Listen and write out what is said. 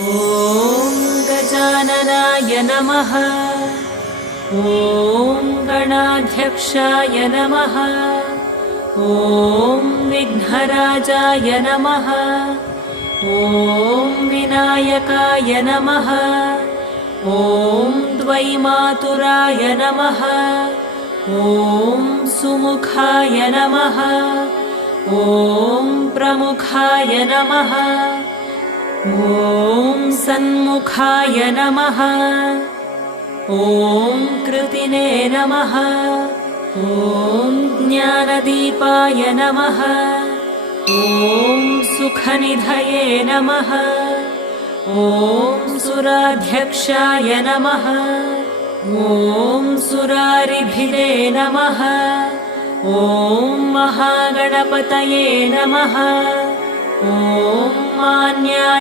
ॐ गजाननाय नमः। ॐ गणाध्यक्षाय नमः। ॐ विघ्नराजाय नमः। ॐ विनायकाय नमः। ॐ द्वैमातुराय नमः। ॐ सुमुखाय नमः। ॐ प्रमुखाय नमः। ॐ सन्मुखाय नमः। ॐ कृतिने नमः। ॐ ज्ञानदीपाय नमः। ॐ सुखनिधये नमः। ॐ सुराध्यक्षाय नमः। ॐ सुरारिभिरे नमः। ॐ महागणपतये नमः। ॐ मान्याय